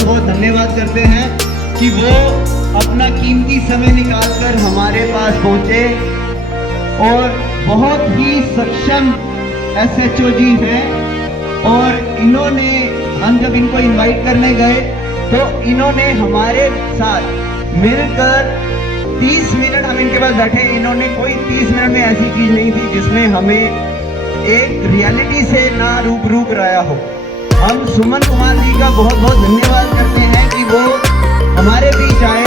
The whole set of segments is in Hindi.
बहुत बहुत धन्यवाद करते हैं कि वो अपना कीमती समय निकालकर हमारे पास पहुंचे और बहुत ही सक्षम SHO जी हैं। और इन्होंने, हम जब इनको इनवाइट करने गए तो इन्होंने हमारे साथ मिलकर 30 मिनट हम इनके पास बैठे। इन्होंने कोई 30 मिनट में ऐसी चीज नहीं थी जिसने हमें एक रियलिटी से ना रूबरू कराया हो। हम सुमन कुमार जी का बहुत बहुत धन्यवाद करते हैं कि वो हमारे बीच आए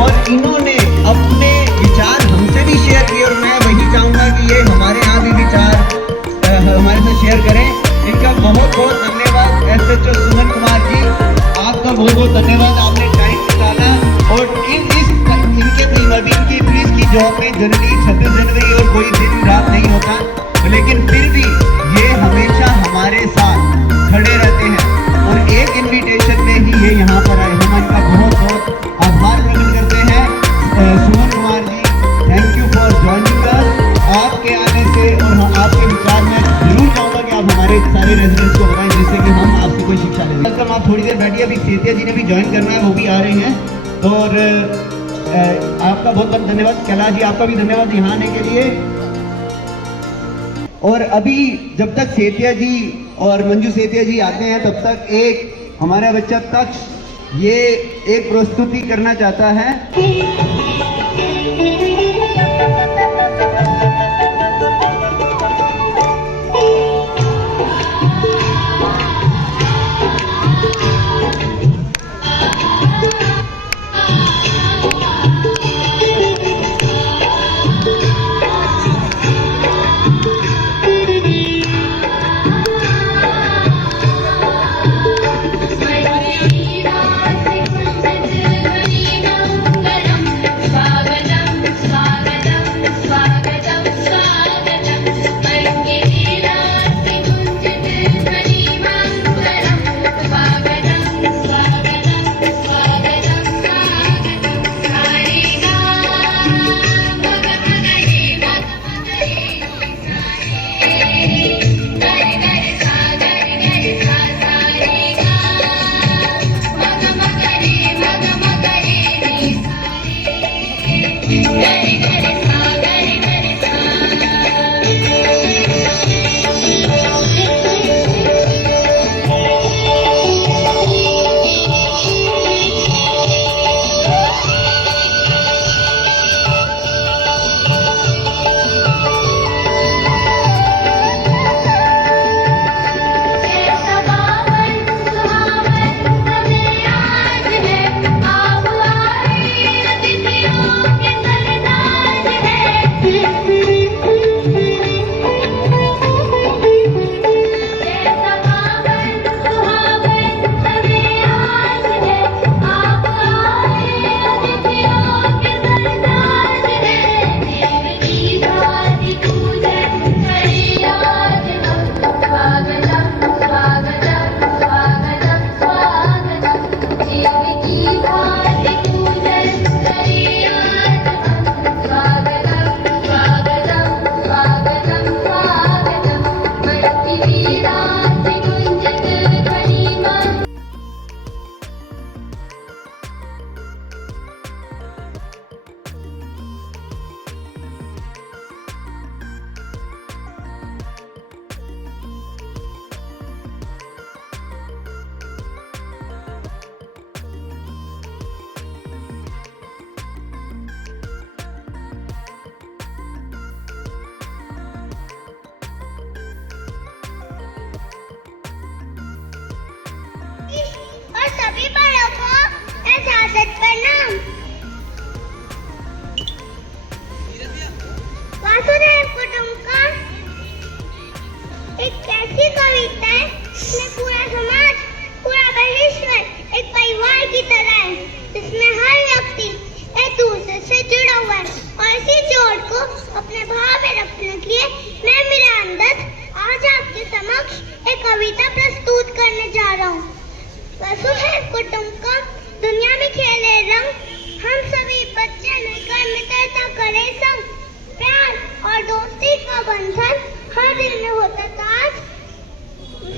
और इन्होंने अपने विचार हमसे भी शेयर किए और मैं वही चाहूँगा कि ये हमारे यहाँ भी विचार हमारे साथ शेयर करें। इनका बहुत बहुत धन्यवाद SHO सुमन कुमार जी, आपका बहुत बहुत धन्यवाद, आपने टाइम निकाला और इनके इनकी पुलिस की जॉब में जनवरी 26 जनवरी और कोई दिन रात नहीं होता, लेकिन फिर भी ये हमेशा हमारे साथ खड़े रहते हैं और एक इनविटेशन में ही ये यहाँ पर आए। हम इनका बहुत बहुत आभार प्रकट करते हैं। Suman Kumar ji, thank you for joining us. आपके आने से और आपके विचार में जरूर चाहूँगा कि आप हमारे सारे रेजिडेंट्स को बताएं जिससे कि हम आपसे कोई शिक्षा लें। वेलकम, आप थोड़ी देर बैठिए, अभी सेतिया जी ने भी ज्वाइन करना है, वो भी आ रहे हैं। और आपका बहुत बहुत धन्यवाद। कैलाश जी, आपका भी धन्यवाद यहाँ आने के लिए। और अभी जब तक सेतिया जी और मंजू सेतिया जी आते हैं तब तक एक हमारा बच्चा तक्ष ये एक प्रस्तुति करना चाहता है।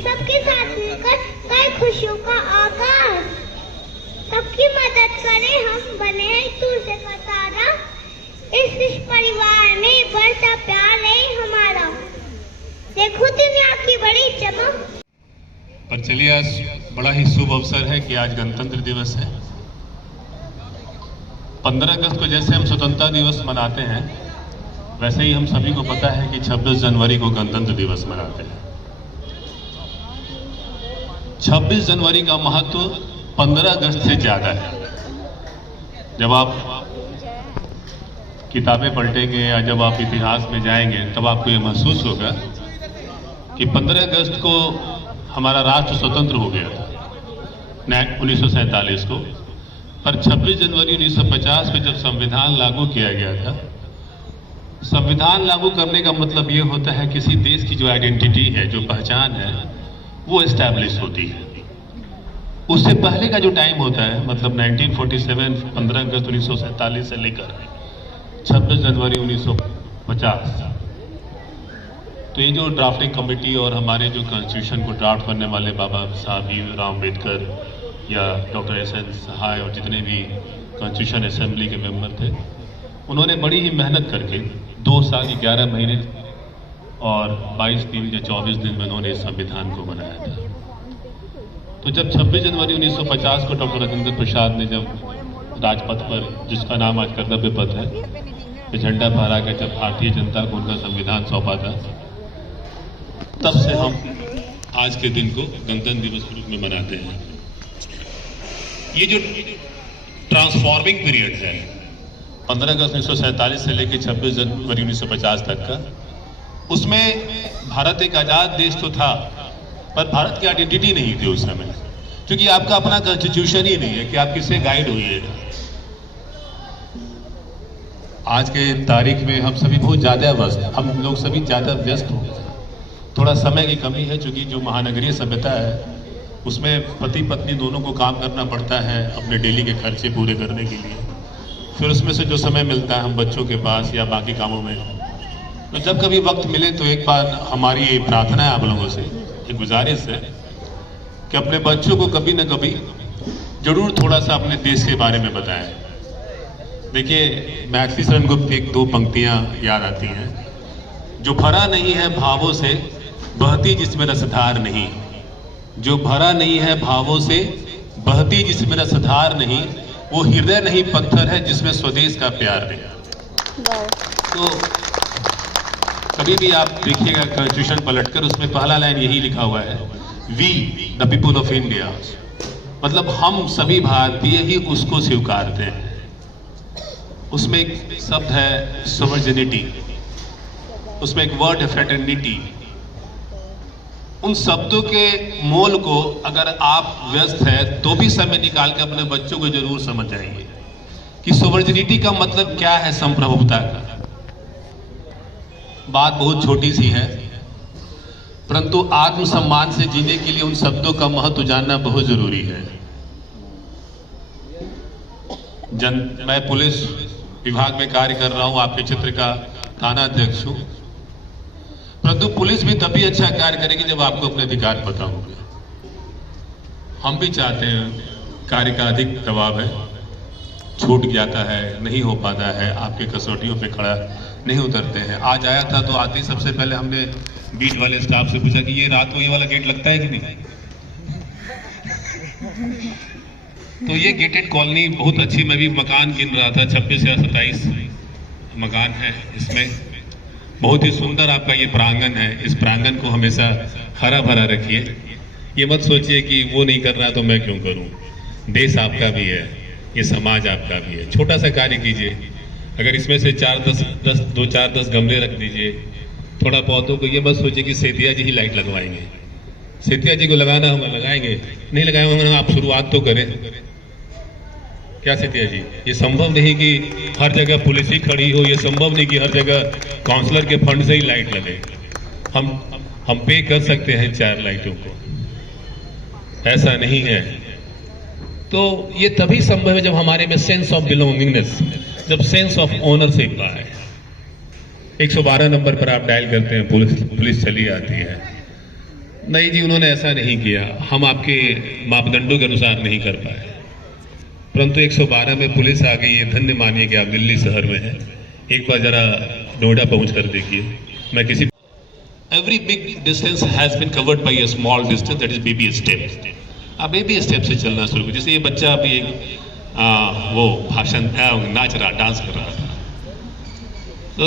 सबके साथ मिलकर कई खुशियों का आगाज। सबकी मदद करें, हम बने हैं तुझसे का तारा, इस परिवार में बढ़ता प्यार है हमारा, देखो दुनिया की बड़ी चमक। पर चलिए, आज बड़ा ही शुभ अवसर है कि आज गणतंत्र दिवस है। 15 अगस्त को जैसे हम स्वतंत्रता दिवस मनाते हैं, वैसे ही हम सभी को पता है कि 26 जनवरी को गणतंत्र दिवस मनाते हैं। 26 जनवरी का महत्व 15 अगस्त से ज्यादा है। जब आप किताबें पलटेंगे या जब आप इतिहास में जाएंगे, तब आपको ये महसूस होगा कि 15 अगस्त को हमारा राष्ट्र स्वतंत्र हो गया था 1947 को, पर 26 जनवरी 1950 को जब संविधान लागू किया गया था, संविधान लागू करने का मतलब ये होता है किसी देश की जो आइडेंटिटी है, जो पहचान है, वो एस्टैब्लिश होती है। उससे पहले का जो टाइम होता है, मतलब 1947, 15 अगस्त 1947 से लेकर 26 जनवरी 1950, तो ये जो ड्राफ्टिंग कमेटी और हमारे जो कॉन्स्टिट्यूशन को ड्राफ्ट करने वाले बाबा साहब भीमराव अम्बेडकर या डॉक्टर एस.एन. सहाय और जितने भी कॉन्स्टिट्यूशन असेंबली के मेंबर थे, उन्होंने बड़ी ही मेहनत करके 2 साल 11 महीने और 22 दिन या 24 दिन में उन्होंने इस संविधान को बनाया था। तो जब 26 जनवरी 1950 को डॉक्टर राजेंद्र प्रसाद ने जब राजपथ पर, जिसका नाम आज कर्तव्य पथ है, तो झंडा फहरा कर जब भारतीय जनता को उनका संविधान सौंपा था, तब से हम आज के दिन को गणतंत्र दिवस के रूप में मनाते हैं। ये जो ट्रांसफॉर्मिंग पीरियड है 15 अगस्त 1947 से लेकर 26 जनवरी 1950 तक का, उसमें भारत एक आजाद देश तो था, पर भारत की आइडेंटिटी नहीं थी उस समय, क्योंकि आपका अपना कॉन्स्टिट्यूशन ही नहीं है कि आप किससे गाइड होइएगा। आज के तारीख में हम सभी बहुत ज्यादा व्यस्त, हम लोग सभी ज्यादा व्यस्त हो गए। थोड़ा समय की कमी है, क्योंकि जो महानगरीय सभ्यता है उसमें पति पत्नी दोनों को काम करना पड़ता है अपने डेली के खर्चे पूरे करने के लिए। फिर उसमें से जो समय मिलता है हम बच्चों के पास या बाकी कामों में, तो जब कभी वक्त मिले तो एक बार हमारी ये प्रार्थना है आप लोगों से, एक गुजारिश है कि अपने बच्चों को कभी न कभी जरूर थोड़ा सा अपने देश के बारे में बताएं। देखिए, मैथिली शरण गुप्त की 2 पंक्तियां याद आती हैं, जो भरा नहीं है भावों से बहती जिसमें रसधार नहीं, जो भरा नहीं है भावों से बहती जिसमें रसधार नहीं, वो हृदय नहीं पत्थर है जिसमें स्वदेश का प्यार नहीं। तो कभी भी आप देखिएगा कॉन्स्टिट्यूशन पलटकर, उसमें पहला लाइन यही लिखा हुआ है, we the people of India, मतलब हम सभी भारतीय ही उसको स्वीकारते हैं। उसमें एक शब्द है सोवर्जिनिटी, उसमें एक वर्ड है फ्रेटर्निटी। उन शब्दों के मोल को अगर आप व्यस्त है तो भी समय निकाल के अपने बच्चों को जरूर समझ आइए कि सोवर्जिनिटी का मतलब क्या है, संप्रभुता का। बात बहुत छोटी सी है, परंतु आत्मसम्मान से जीने के लिए उन शब्दों का महत्व जानना बहुत जरूरी है। मैं पुलिस विभाग में कार्य कर रहा हूं, आपके क्षेत्र का थाना अध्यक्ष हूं, परंतु पुलिस भी तभी अच्छा कार्य करेगी जब आपको अपने अधिकार पता होंगे। हम भी चाहते हैं, कार्य का अधिक दबाव है, छूट जाता है, नहीं हो पाता है, आपके कसौटियों पे खड़ा नहीं उतरते हैं। आज आया था तो आते ही सबसे पहले हमने बीट वाले स्टाफ से पूछा कि ये रात को ये वाला गेट लगता है कि नहीं। तो ये गेटेड कॉलोनी बहुत अच्छी, मैं भी मकान गिन रहा था, 26 या 27 मकान है इसमें। बहुत ही सुंदर आपका ये प्रांगण है, इस प्रांगण को हमेशा हरा भरा रखिए। ये मत सोचिए कि वो नहीं कर रहा तो मैं क्यों करूं। देश आपका भी है, ये समाज आपका भी है। छोटा सा कार्य कीजिए, अगर इसमें से 2-4-10 गमले रख दीजिए, थोड़ा पौधों को, ये मत सोचिए कि सेतिया जी ही लाइट लगवाएंगे। सेतिया जी को लगाना होगा लगाएंगे, नहीं लगाए होंगे, आप शुरुआत तो करें। क्या सेतिया जी, ये संभव नहीं कि हर जगह पुलिस ही खड़ी हो, ये संभव नहीं कि हर जगह काउंसलर के फंड से ही लाइट लगे। हम पे कर सकते हैं 4 लाइटों को, ऐसा नहीं है। तो ये तभी संभव है जब हमारे में सेंस ऑफ बिलोंगिंगनेस, जब सेंस ऑफ ओनरशिप आए। 112 नंबर पर आप डायल करते हैं, पुलिस चली आती है। नहीं जी, उन्होंने ऐसा नहीं किया, हम आपके मापदंडों के अनुसार नहीं कर पाए। परंतु 112 में पुलिस आ गई है। धन्य मानिए कि आप दिल्ली शहर में हैं। एक बार जरा नोएडा पहुंच कर देखिए। मैं किसी every big distance has been covered by a small distance, that is baby step. आप बेबी स्टेप से चलना शुरू करिए। जैसे ये बच्चा अभी एक वो भाषण नाच रहा, डांस कर रहा था, तो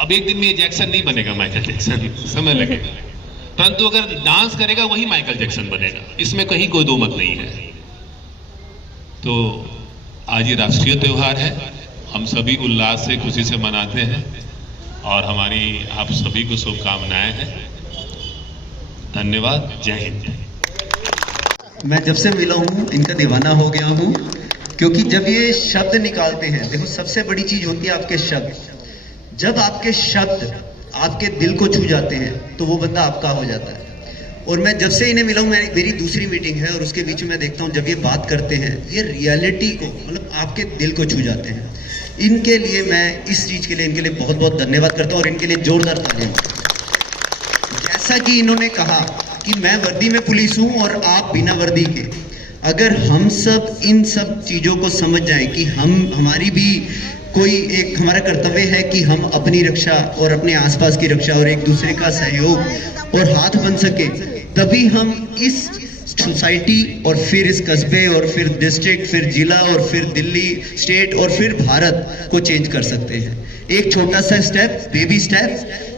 अब एक दिन में ये जैक्सन नहीं बनेगा, माइकल जैक्सन, समय लगेगा। परंतु अगर डांस करेगा वही माइकल जैक्सन बनेगा, इसमें कहीं कोई दो मत नहीं है। तो आज ये राष्ट्रीय त्यौहार है, हम सभी उल्लास से, खुशी से मनाते हैं और हमारी आप सभी को शुभकामनाएं हैं। धन्यवाद। जय हिंद। मैं जब से मिला हूँ इनका दीवाना हो गया हूँ, क्योंकि जब ये शब्द निकालते हैं, देखो सबसे बड़ी चीज होती है आपके शब्द। जब आपके शब्द आपके दिल को छू जाते हैं तो वो बंदा आपका हो जाता है। और मैं जब से इन्हें मिला हूँ, मेरी दूसरी मीटिंग है और उसके बीच में मैं देखता हूँ जब ये बात करते हैं, ये रियलिटी को, मतलब आपके दिल को छू जाते हैं। इनके लिए मैं इस चीज के लिए इनके लिए बहुत बहुत धन्यवाद करता हूँ और इनके लिए जोरदार तालियां। जैसा कि इन्होंने कहा कि मैं वर्दी में पुलिस हूं और आप बिना वर्दी के, अगर हम सब इन सब चीजों को समझ जाएं कि हमारी भी कोई एक हमारा कर्तव्य है कि हम अपनी रक्षा और अपने आसपास की रक्षा और एक दूसरे का सहयोग और हाथ बन सके, तभी हम इस सोसाइटी और फिर इस कस्बे और फिर डिस्ट्रिक्ट, फिर जिला और फिर दिल्ली स्टेट और फिर भारत को चेंज कर सकते हैं। एक छोटा सा स्टेप, बेबी स्टेप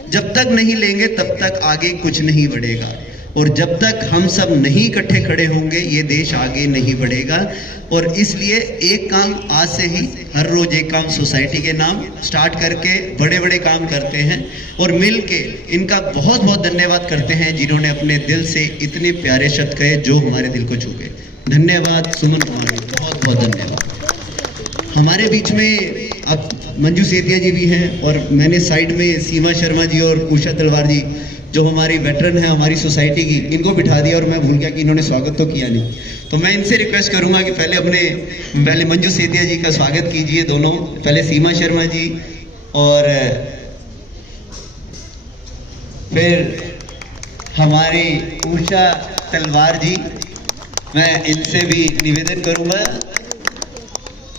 जब तक नहीं लेंगे तब तक आगे कुछ नहीं बढ़ेगा। और जब तक हम सब नहीं इकट्ठे खड़े होंगे ये देश आगे नहीं बढ़ेगा। और इसलिए एक काम आज से ही, हर रोज एक काम सोसाइटी के नाम स्टार्ट करके बड़े बड़े काम करते हैं और मिल के इनका बहुत बहुत धन्यवाद करते हैं जिन्होंने अपने दिल से इतने प्यारे शब्द कहे जो हमारे दिल को छू गए। धन्यवाद सुमन कुमार जी, बहुत बहुत धन्यवाद। हमारे बीच में अब मंजू सेतिया जी भी हैं और मैंने साइड में सीमा शर्मा जी और उषा तलवार जी जो हमारी वेटरन है हमारी सोसाइटी की, इनको बिठा दिया और मैं भूल गया कि इन्होंने स्वागत तो किया नहीं। तो मैं इनसे रिक्वेस्ट करूंगा कि पहले मंजू सेतिया जी का स्वागत कीजिए दोनों, पहले सीमा शर्मा जी और फिर हमारी उषा तलवार जी। मैं इनसे भी निवेदन करूंगा,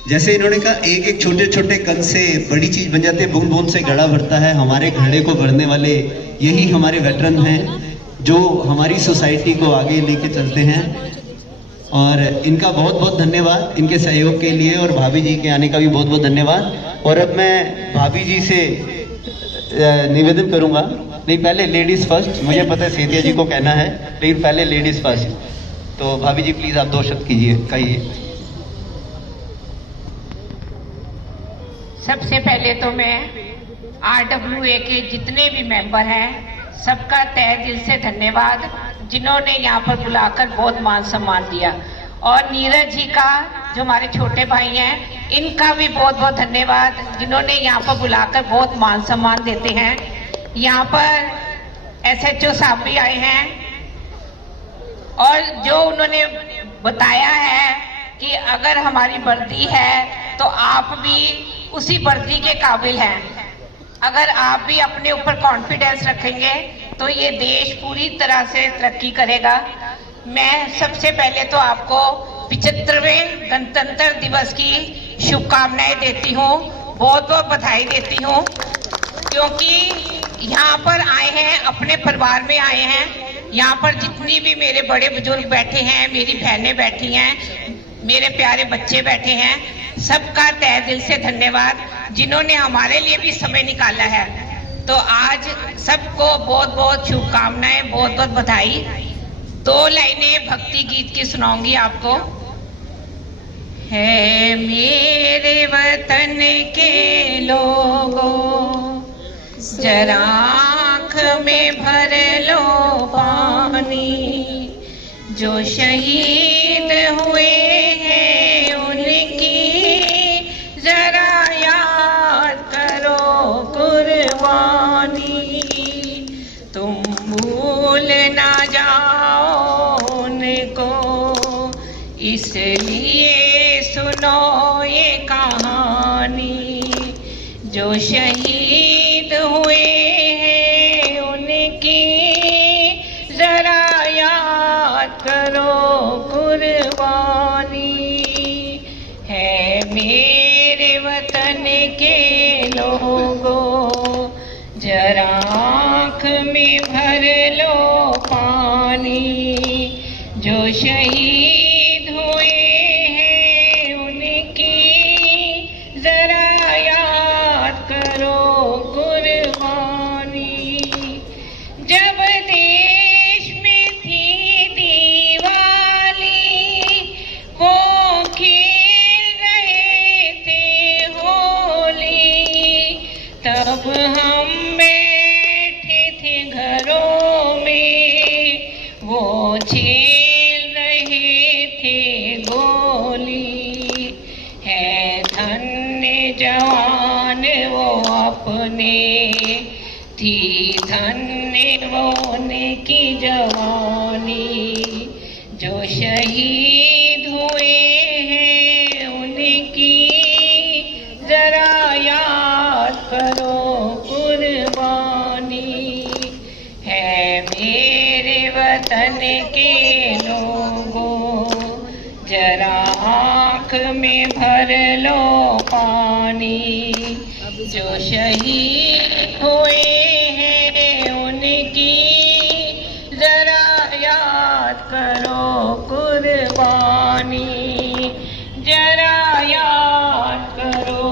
जैसे इन्होंने कहा एक एक छोटे छोटे कण से बड़ी चीज बन जाती है, बूंद बूंद से घड़ा भरता है। हमारे घड़े को भरने वाले यही हमारे वेटरन हैं जो हमारी सोसाइटी को आगे लेके चलते हैं। और इनका बहुत बहुत धन्यवाद इनके सहयोग के लिए, और भाभी जी के आने का भी बहुत बहुत धन्यवाद। और अब मैं भाभी जी से निवेदन करूंगा, नहीं पहले लेडीज फर्स्ट, मुझे पता है सेतिया जी को कहना है लेकिन पहले लेडीज फर्स्ट। तो भाभी जी प्लीज आप 2 शब्द कहिए। सबसे पहले तो मैं RWA के जितने भी मेंबर हैं सबका तहे दिल से धन्यवाद, जिन्होंने यहाँ पर बुलाकर बहुत मान सम्मान दिया। और नीरज जी का, जो हमारे छोटे भाई हैं, इनका भी बहुत बहुत धन्यवाद, जिन्होंने यहाँ पर बुलाकर बहुत मान सम्मान देते हैं। यहाँ पर SHO साहब भी आए हैं और जो उन्होंने बताया है कि अगर हमारी वर्दी है तो आप भी उसी वर्दी के काबिल हैं। अगर आप भी अपने ऊपर कॉन्फिडेंस रखेंगे तो ये देश पूरी तरह से तरक्की करेगा। मैं सबसे पहले तो आपको 75वें गणतंत्र दिवस की शुभकामनाएं देती हूँ, बहुत बहुत बधाई देती हूँ, क्योंकि यहाँ पर आए हैं, अपने परिवार में आए हैं। यहाँ पर जितनी भी मेरे बड़े बुजुर्ग बैठे हैं, मेरी बहनें बैठी हैं, मेरे प्यारे बच्चे बैठे हैं, सबका तहे दिल से धन्यवाद, जिन्होंने हमारे लिए भी समय निकाला है। तो आज सबको बहुत बहुत शुभकामनाएं, बहुत बहुत बधाई। 2 लाइनें भक्ति गीत की सुनाऊंगी आपको। है मेरे वतन के लोगों, जरा आँख में भर लो पानी, जो शहीद हुए हैं उनकी जरा याद करो कुर्बानी, तुम भूल ना जाओ उनको, इसलिए सुनो ये कहानी, जो शहीद हुए हैं उनकी जरा याद करो कुर्बानी। मेरे वतन के लोगों, जरा आँख में भर लो पानी। जो शहीद हुए हैं उनकी जरा याद करो कुर्बानी। जब देश में थी दिवाली, वो खेल रहे थे होली, तब हम बैठे थे घरों में, वो खेल रहे थे गोली। है धन्य जवान वो अपने, थी धन्य वो उनकी जवानी। जो शहीद हुए हैं उनकी जरा याद करो कुर्बानी। है मेरे वतन के लोगों, जरा आँख में भर लो पानी। जो शहीद हुए हैं उनकी जरा याद करो कुर्बानी। जरा याद करो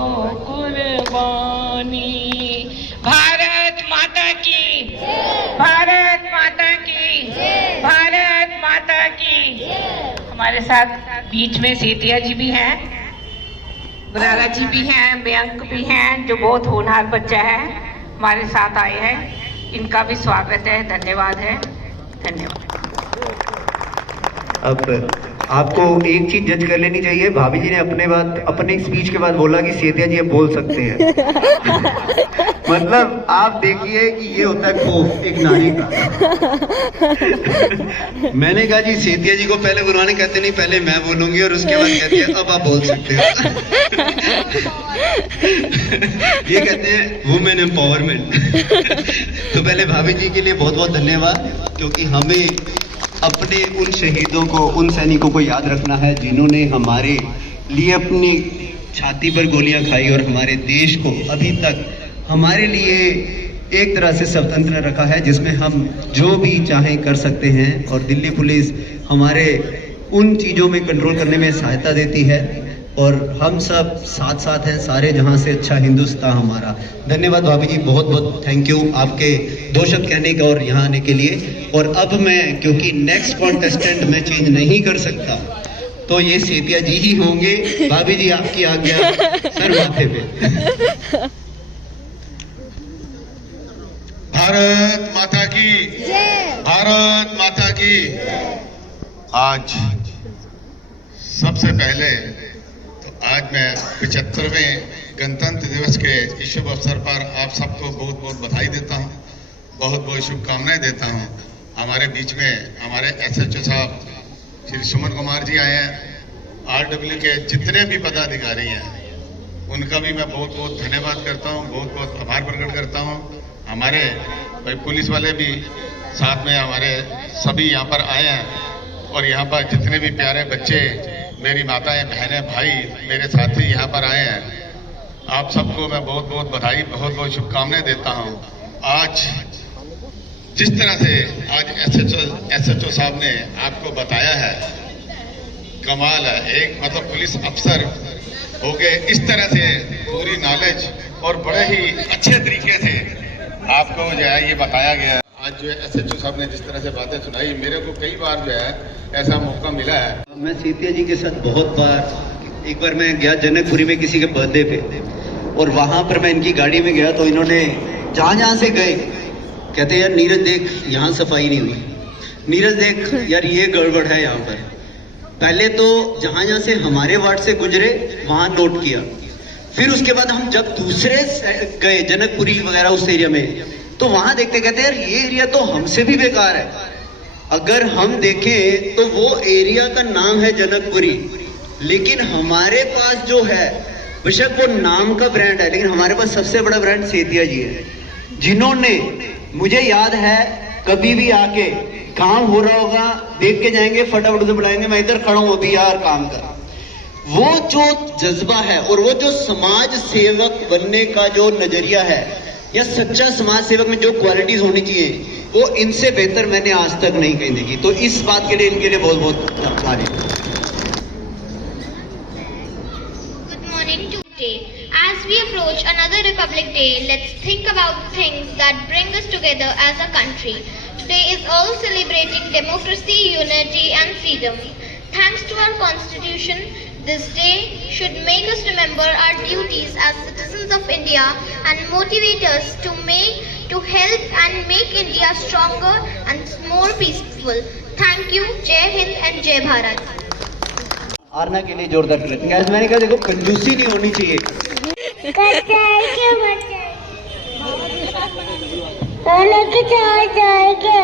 कुर्बानी। भारत माता की, भारत माता की, भारत माता की। हमारे साथ बीच में सेतिया जी भी हैं, बुराला जी भी हैं, मयंक भी हैं, जो बहुत होनहार बच्चा है, हमारे साथ आए हैं। इनका भी स्वागत है, धन्यवाद है, धन्यवाद। अब आपको एक चीज जज कर लेनी चाहिए, भाभी जी ने अपने स्पीच के बाद बोला कि सेतिया जी अब बोल सकते हैं। मतलब आप देखिए कि ये होता है खौफ एक नारी का। मैंने कहा जी सेतिया जी को पहले बुलवाने, कहते नहीं पहले मैं बोलूंगी, और उसके बाद कहती है अब आप बोल सकते हो। ये कहते हैं वुमेन एम्पावरमेंट। तो पहले भाभी जी के लिए बहुत बहुत धन्यवाद, क्योंकि हमें अपने उन शहीदों को, उन सैनिकों को याद रखना है जिन्होंने हमारे लिए अपनी छाती पर गोलियां खाई और हमारे देश को अभी तक हमारे लिए एक तरह से स्वतंत्र रखा है, जिसमें हम जो भी चाहें कर सकते हैं। और दिल्ली पुलिस हमारे उन चीज़ों में कंट्रोल करने में सहायता देती है, और हम सब साथ साथ हैं, सारे जहां से अच्छा हिंदुस्तान हमारा। धन्यवाद भाभी जी, बहुत बहुत थैंक यू आपके 2 शब्द कहने का और यहाँ आने के लिए। और अब मैं, क्योंकि नेक्स्ट कॉन्टेस्टेंट मैं चेंज नहीं कर सकता, तो ये सेतिया जी ही होंगे। भाभी जी आपकी आज्ञा, सर माथे पे। भारत माता की, भारत माता की। आज सबसे पहले तो आज मैं 75वें गणतंत्र दिवस के इस शुभ अवसर पर आप सबको बहुत बहुत बधाई देता हूं, बहुत बहुत शुभकामनाएं देता हूं। हमारे बीच में हमारे SHO साहब श्री सुमन कुमार जी आए हैं। RW के जितने भी पदाधिकारी हैं उनका भी मैं बहुत बहुत धन्यवाद करता हूं, बहुत बहुत आभार प्रकट करता हूं। हमारे भाई पुलिस वाले भी साथ में, हमारे सभी यहाँ पर आए हैं, और यहाँ पर जितने भी प्यारे बच्चे, मेरी माताएं, बहनें, भाई, मेरे साथी यहाँ पर आए हैं, आप सबको मैं बहुत बहुत बधाई, बहुत बहुत शुभकामनाएं देता हूँ। आज जिस तरह से आज SHO साहब ने आपको बताया है, कमाल है। एक मतलब पुलिस अफसर हो गए, इस तरह से पूरी नॉलेज और बड़े ही अच्छे तरीके से आपको जो है ये बताया गया। आज जो है SHO साहब ने जिस तरह से बातें सुनाई, मेरे को कई बार जो है ऐसा मौका मिला है। मैं सेतिया जी के साथ बहुत बार, एक बार मैं गया जनकपुरी में किसी के बर्थडे पे, और वहां पर मैं इनकी गाड़ी में गया, तो इन्होंने जहां से गए कहते यार नीरज देख यहाँ सफाई नहीं हुई, नीरज देख यार ये गड़बड़ है यहाँ पर। पहले तो जहां से हमारे वार्ड से गुजरे वहां नोट किया, फिर उसके बाद हम जब दूसरे गए जनकपुरी वगैरह उस एरिया में, तो वहां देखते कहते यार ये एरिया तो हमसे भी बेकार है। अगर हम देखें तो वो एरिया का नाम है जनकपुरी, लेकिन हमारे पास जो है, बेशक वो नाम का ब्रांड है, लेकिन हमारे पास सबसे बड़ा ब्रांड सेतिया जी है, जिन्होंने, मुझे याद है कभी भी आके काम हो रहा होगा देख के जाएंगे, फटाफट से बुलाएंगे, मैं इधर खड़ा हूं अभी यार काम कर। वो जो जज्बा है और वो जो समाज सेवक बनने का जो नजरिया है या सच्चा समाज सेवक में जो क्वालिटीज होनी चाहिए वो इनसे बेहतर मैंने आज तक नहीं कहीं देखी। तो इस बात के लिए इनके लिए बहुत बहुत तारीफ। Good morning today. As we approach another Republic Day, let's think about things that bring us together as a country. Today is all celebrating democracy, unity and freedom. Thanks to our Constitution, this day should make us remember our duties as citizens of India and motivate us to help and make India stronger and more peaceful. Thank you. Jai Hind and Jai Bharat. Aarna के लिए जोरदार क्लैपिंग। आज मैंने कहा देखो कंजूसी नहीं होनी चाहिए। जाएगा